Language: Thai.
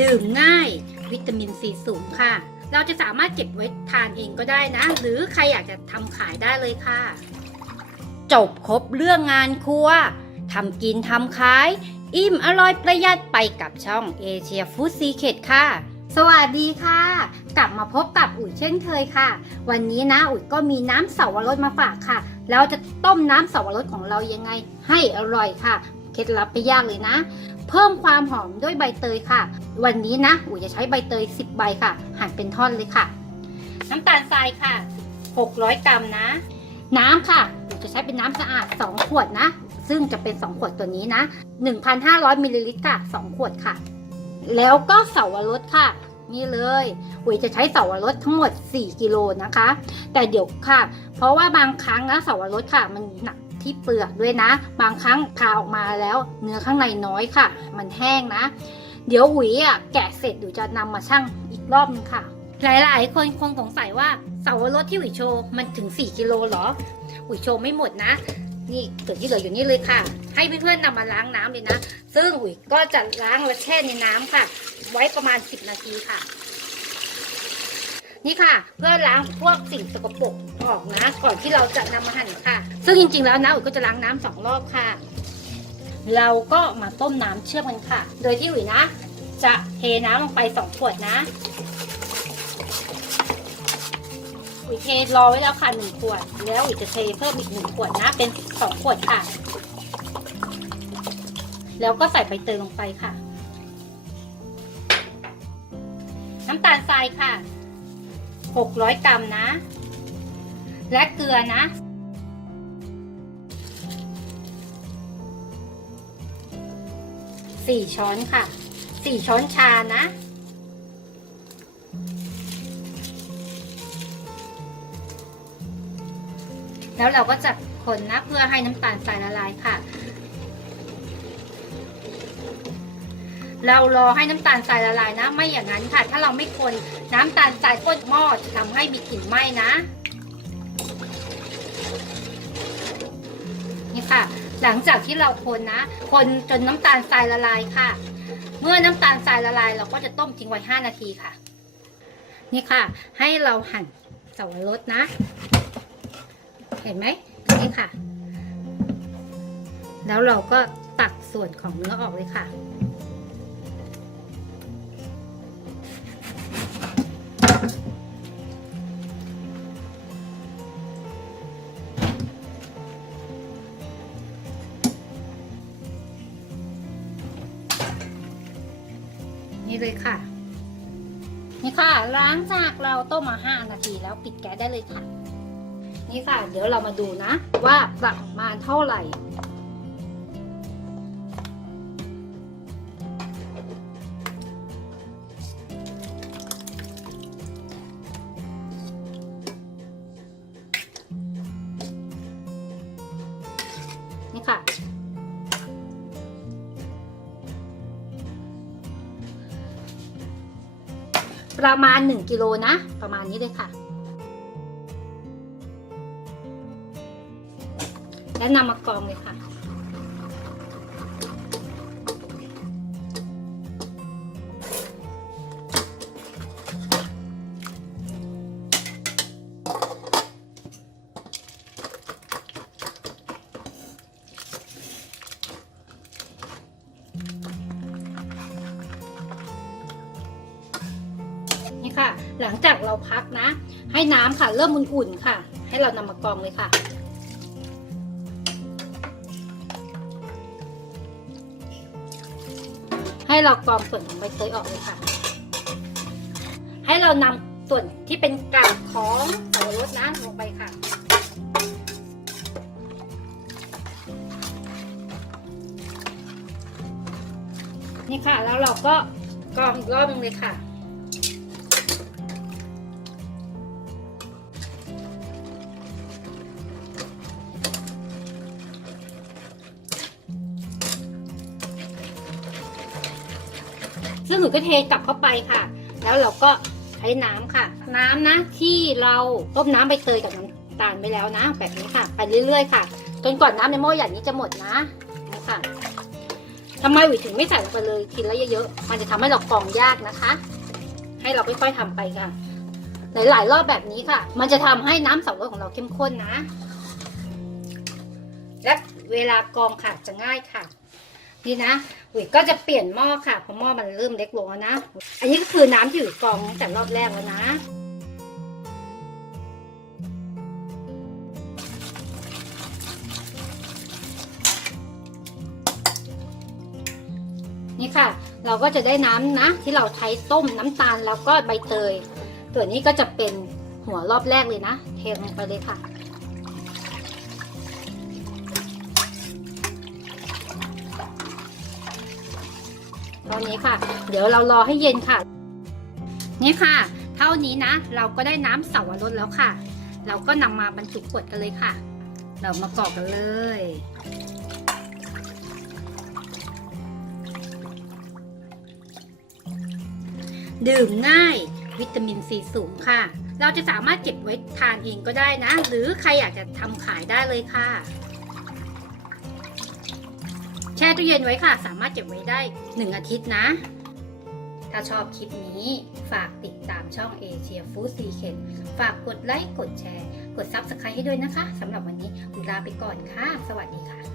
ดื่มง่ายวิตามินซีสูงค่ะ เราจะสามารถเก็บไว้ทานเองก็ได้นะ หรือใครอยากจะทำขายได้เลยค่ะ จบครบเรื่องงานครัวทำกินทำขาย อิ่มอร่อยประหยัดไปกับช่องเอเชียฟู้ดซีเคดค่ะ สวัสดีค่ะ กลับมาพบกับอุ๋ยเช่นเคยค่ะ วันนี้นะอุ๋ยก็มีน้ำเสาวรสมาฝากค่ะแล้วจะต้มน้ำเสาวรสของเรายังไงให้อร่อยค่ะ เคล็ดลับไม่ยากเลยนะ เพิ่มความหอมด้วยใบเตยค่ะ วันนี้นะอุ๋ยจะใช้ใบเตย 10 ใบค่ะ หั่นเป็นท่อนเลยค่ะ น้ำตาลทรายค่ะ 600 กรัมนะ น้ำค่ะอุ๋ยจะใช้เป็นน้ำสะอาด 2 ขวดนะ ซึ่งจะเป็น 2 ขวดตัวนี้นะ 1,500มิลลิลิตรค่ะ 2 ขวดค่ะ แล้วก็เสาวรสค่ะนี่เลยอุ๋ยจะใช้เสาวรสทั้งหมด 4 กิโลนะคะ แต่เดี๋ยวค่ะ เพราะว่าบางครั้งนะเสาวรสค่ะ มันหนัก ที่เปลือกด้วยนะ บางครั้งผ่าออกมาแล้วเนื้อข้างในน้อยค่ะ มันแห้งนะ เดี๋ยวอุ๋ยอะแกะเสร็จอุ๋ยจะนำมาชั่งอีกรอบนึงค่ะ หลายๆ คนคงสงสัยว่าเสาวรสที่อุ๋ยโชว์มันถึง 4 กิโลเหรออุ๋ยโชว์ไม่หมดนะ นี่ส่วนที่เหลืออยู่นี่เลยค่ะ ให้เพื่อนๆนำมาล้างน้ำเลยนะ ซึ่งอุ๋ยก็จะล้างและแช่ในน้ำค่ะ ไว้ประมาณ 10 นาทีค่ะ นี่ค่ะ เพื่อล้างพวกสิ่งสกปรก ออกนะ ก่อนที่เราจะนำมาหั่นค่ะ ซึ่งจริงๆแล้วนะอุ๋ยก็จะล้างน้ำสองรอบค่ะ เราก็มาต้มน้ำเชื่อมกันค่ะ โดยที่อุ๋ยนะ จะเทน้ำลงไปสองขวดนะอุ๋ยเทรอไว้แล้วค่ะหนึ่งขวด แล้วอุ๋ยจะเทเพิ่มอีกหนึ่งขวดนะ เป็นสองขวดค่ะ แล้วก็ใส่ใบเตยลงไปค่ะ น้ำตาลทรายค่ะ 600 กรัมนะ และเกลือนะ สี่ช้อนค่ะ สี่ช้อนชานะ แล้วเราก็จะคนนะเพื่อให้น้ำตาลทรายละลายค่ะ เรารอให้น้ำตาลทรายละลายนะ ไม่อย่างนั้นค่ะ ถ้าเราไม่คนน้ำตาลทรายก้นหม้อจะทำให้มีกลิ่นไหม้นะ ค่ะ หลังจากที่เราคนนะ คนจนน้ำตาลทรายละลายค่ะ เมื่อน้ำตาลทรายละลาย เราก็จะต้มทิ้งไว้ 5 นาทีค่ะ นี่ค่ะ ให้เราหั่นเสาวรสนะ เห็นไหมนี่ค่ะ แล้วเราก็ตักส่วนของเนื้อออกเลยค่ะ นี่เลยค่ะ นี่ค่ะล้างจากเราต้มมา5นาทีแล้วปิดแก๊สได้เลยค่ะ นี่ค่ะ เดี๋ยวเรามาดูนะ ว่าประมาณเท่าไหร่นี่ค่ะ ประมาณ 1กิโลนะ ประมาณนี้เลยค่ะ แล้วนำมากรองเลยค่ะ หลังจากเราพักนะ ให้น้ำค่ะ เริ่มอุ่นๆค่ะ ให้เรานำมากรองเลยค่ะ ให้เรากรองส่วนของใบเตยออกเลยค่ะ ให้เรานำส่วนที่เป็นกากของสับปะรดนะลงไปค่ะนี่ค่ะ แล้วเราก็กรองอีกรอบนึงเลยค่ะ ซึ่งหนูก็เทกลับเข้าไปค่ะ แล้วเราก็ใช้น้ำค่ะ น้ำนะที่เราต้มน้ำใบเตยกับน้ำตาลไปแล้วนะ แบบนี้ค่ะ ไปเรื่อยๆค่ะ จนกว่าน้ำในหม้อใหญ่นี้จะหมดนะนี่ค่ะทำไมอุ๋ยถึงไม่ใส่ลงไปเลยกินแล้วเยอะๆ มันจะทำให้เรากรองยากนะคะ ให้เราค่อยๆทำไปค่ะ หลายๆรอบแบบนี้ค่ะ มันจะทำให้น้ำสับปะรดของเราเข้มข้นนะ และเวลากรองค่ะจะง่ายค่ะ นี่นะอุ๋ยก็จะเปลี่ยนหม้อค่ะเพราะหม้อมันเริ่มเล็กลงแล้วนะ อันนี้ก็คือน้ำที่อุ๋ยกองตั้งแต่รอบแรกแล้วนะนี่ค่ะ เราก็จะได้น้ำนะ ที่เราใช้ต้มน้ำตาลแล้วก็ใบเตย ตัวนี้ก็จะเป็นหัวรอบแรกเลยนะ เทลงไปเลยค่ะ ตอนนี้ค่ะ เดี๋ยวเรารอให้เย็นค่ะ นี่ค่ะ เท่านี้นะ เราก็ได้น้ำเสาวรสแล้วค่ะ เราก็นำมาบรรจุขวดกันเลยค่ะ เรามากรอกกันเลย ดื่มง่ายวิตามินซีสูงค่ะ เราจะสามารถเก็บไว้ทานเองก็ได้นะ หรือใครอยากจะทำขายได้เลยค่ะ ช่ตู้เย็นไว้ค่ะ สามารถเก็บไว้ได้ 1 อาทิตย์นะ ถ้าชอบคลิปนี้ฝากติดตามช่องเอเชียฟู้ดซีเคนฝากกดไลค์ กดแชร์ กด Subscribe ให้ด้วยนะคะสำหรับวันนี้ลาไปก่อนค่ะ สวัสดีค่ะ